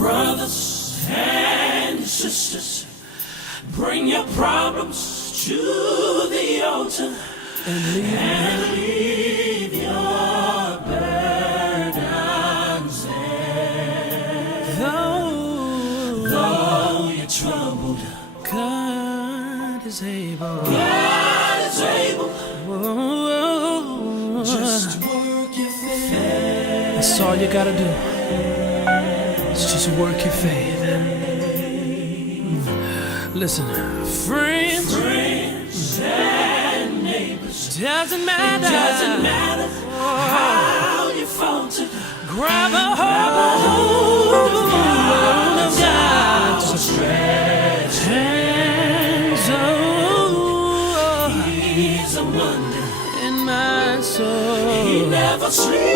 Brothers and sisters, bring your problems to the altar and leave your burdens there. Though you're troubled, God is able. God is able. Whoa. Just work your faith. That's all you gotta do. It's just work your faith. Listen, friends and neighbors, doesn't matter. it doesn't matter how you falter. Grab a hold of God's Stretch hands. Oh, He's a wonder in my soul. He never sleeps.